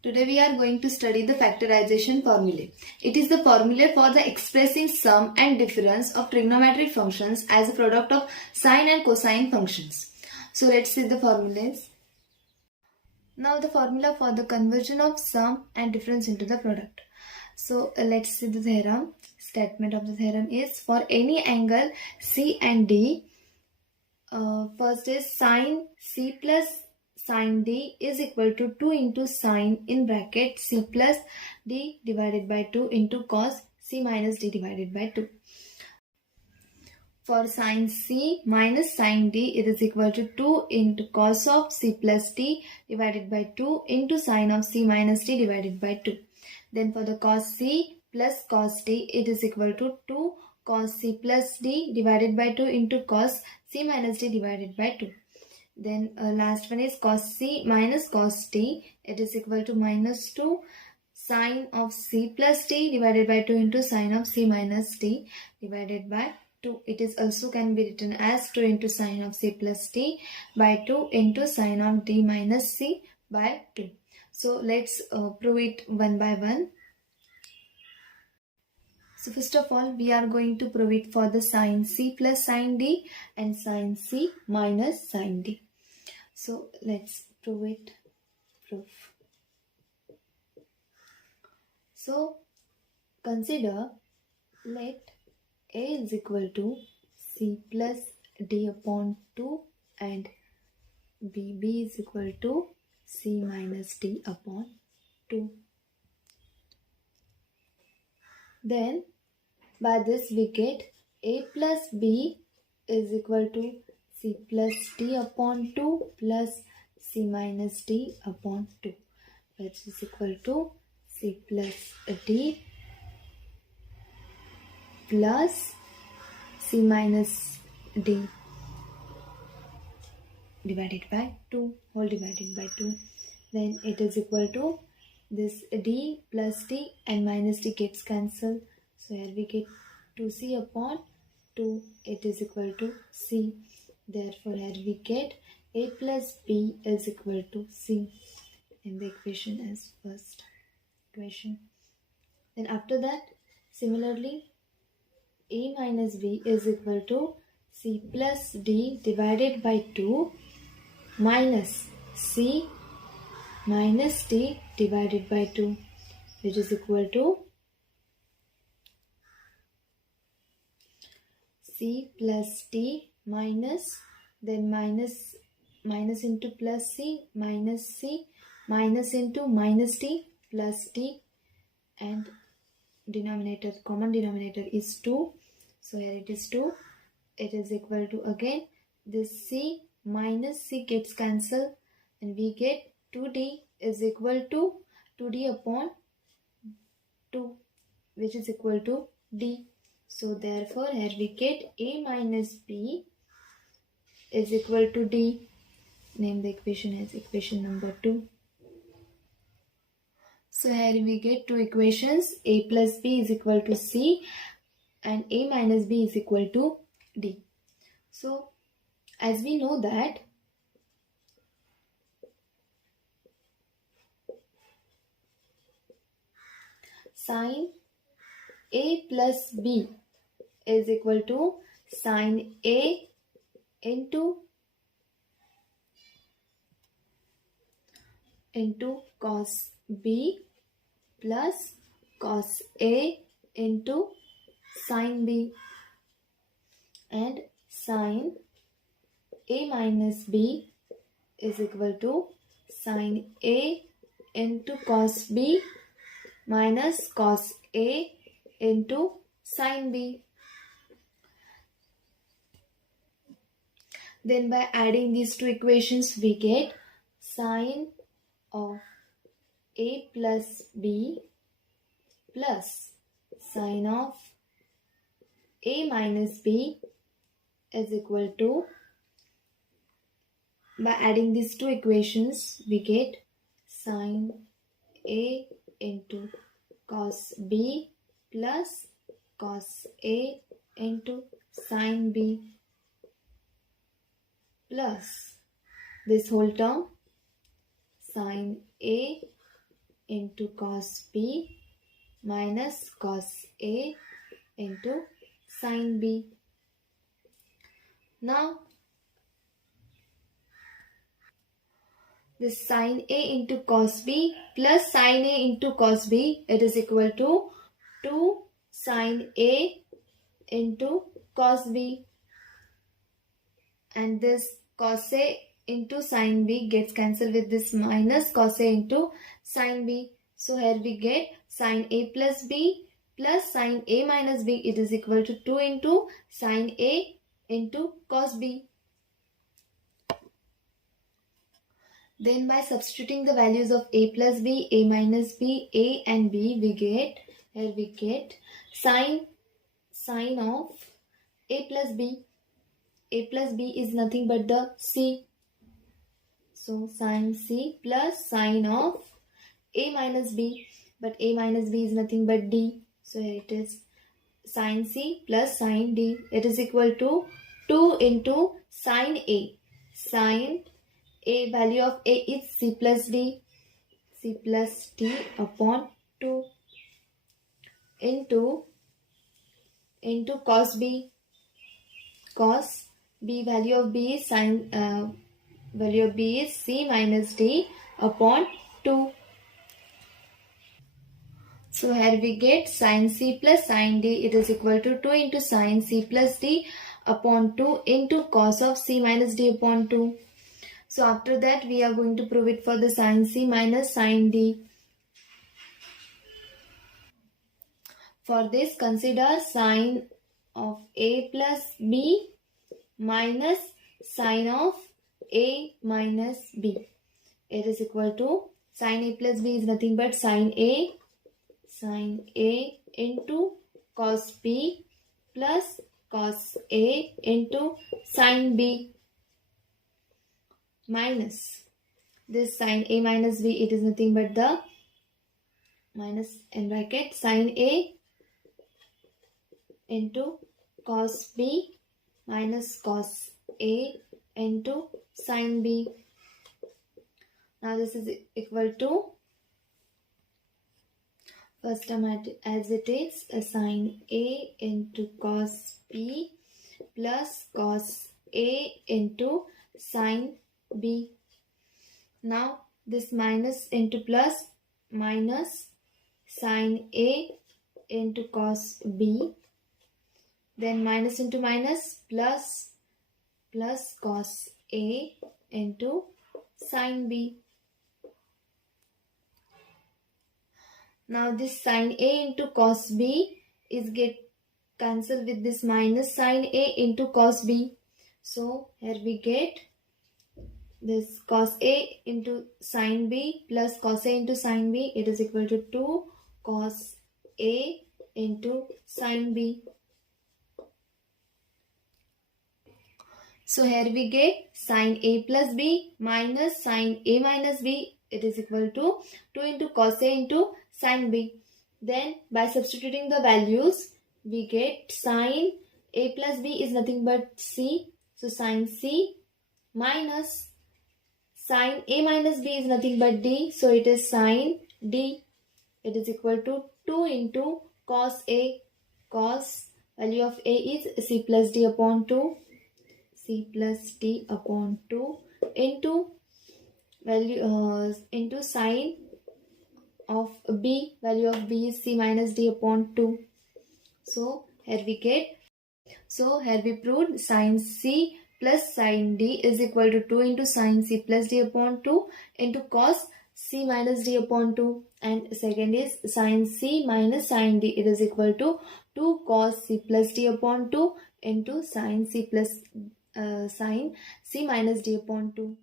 Today we are going to study the factorization formulae. It is the formula for the expressing sum and difference of trigonometric functions as a product of sine and cosine functions. So let's see the formulas. Now the formula for the conversion of sum and difference into the product. So let's see the theorem. Statement of the theorem is for any angle C and D, first is sine C plus sine D is equal to 2 into sine in bracket C plus D divided by 2 into cos C minus D divided by 2. For sine C minus sine D, it is equal to 2 into cos of C plus D divided by 2 into sine of C minus D divided by 2. Then for the cos C plus cos D, it is equal to 2 cos C plus D divided by 2 into cos C minus D divided by 2. Then last one is cos C minus cos D. It is equal to minus 2 sine of C plus D divided by 2 into sine of C minus D divided by 2. It is also can be written as 2 into sine of C plus D by 2 into sine of D minus C by 2. So let's prove it one by one. So first of all, we are going to prove it for the sine C plus sine D and sine C minus sine D. So let's prove it. Proof. So consider, let A is equal to C plus D upon 2 and B is equal to C minus D upon 2. Then by this we get A plus B is equal to C plus D upon 2 plus C minus D upon 2, which is equal to C plus D plus C minus D divided by 2, whole divided by 2. Then it is equal to this D plus D and minus D gets cancelled. So here we get 2C upon 2. It is equal to C. Therefore here we get A plus B is equal to C. And the equation is first equation. Then after that, similarly, A minus B is equal to C plus D divided by 2 minus C minus D divided by 2, which is equal to C plus D minus, then minus into plus C minus into minus D plus D, and denominator, common denominator is 2. So here it is 2. It is equal to, again this C minus C gets cancelled and we get 2D is equal to 2D upon 2, which is equal to D. So therefore here we get A minus B is equal to D. Name the equation as equation number 2. So here we get two equations, A plus B is equal to C and A minus B is equal to D. So as we know that sine A plus B is equal to sine A into cos B plus cos A into sine B, and sine A minus B is equal to sine A into cos B minus cos A into sine B. Then by adding these two equations we get sine of A plus B plus sine of A minus B is equal to, by adding these two equations we get sine A into cos B plus cos A into sine B plus this whole term sine A into cos B minus cos A into sin B. Now this sin A into cos B plus sin A into cos B, it is equal to 2 sin A into cos B, and this cos A into sin B gets cancelled with this minus cos A into sin B. So here we get sin A plus B plus sin A minus B, it is equal to 2 into sin A into cos B. Then by substituting the values of A plus B, A minus B, A and B, we get sin of A plus B. A plus B is nothing but the C. So sin C plus sin of A minus B. But A minus B is nothing but D. So here it is sin C plus sin D. It is equal to 2 into sin A. Sin A, value of A is C plus D. C plus D upon 2 into cos B. Cos B, value of B is C minus D upon 2. So here we get sin C plus sin D, it is equal to 2 into sin C plus D upon 2 into cos of C minus D upon 2. So after that we are going to prove it for the sin C minus sin D. For this, consider sin of A plus B minus sin of A minus B. It is equal to sin A plus B is nothing but sin A into cos B plus cos A into sin B minus this sin A minus B, it is nothing but the minus in bracket sin A into cos B minus cos A into sin B. Now this is equal to, first term as it is, sin A into cos B plus cos A into sin B. Now this minus into plus, minus sin A into cos B, then minus into minus, plus cos A into sin B. Now this sin A into cos B is get cancelled with this minus sin A into cos B. So here we get this cos A into sin B plus cos A into sin B, it is equal to 2 cos A into sin B. So here we get sin A plus B minus sin A minus B, it is equal to 2 into cos A into sin B. Then by substituting the values, we get sin A plus B is nothing but C. So sin C minus sin A minus B is nothing but D. So it is sin D. It is equal to 2 into cos A. Cos, value of A is C plus D upon 2. C plus D upon 2 into value into sin of B, value of B is C minus D upon 2. So here we proved sin C plus sin D is equal to 2 into sin C plus D upon 2 into cos C minus D upon 2, and second is sin C minus sin D, it is equal to 2 cos C plus D upon 2 into sin C plus sin C minus D upon 2.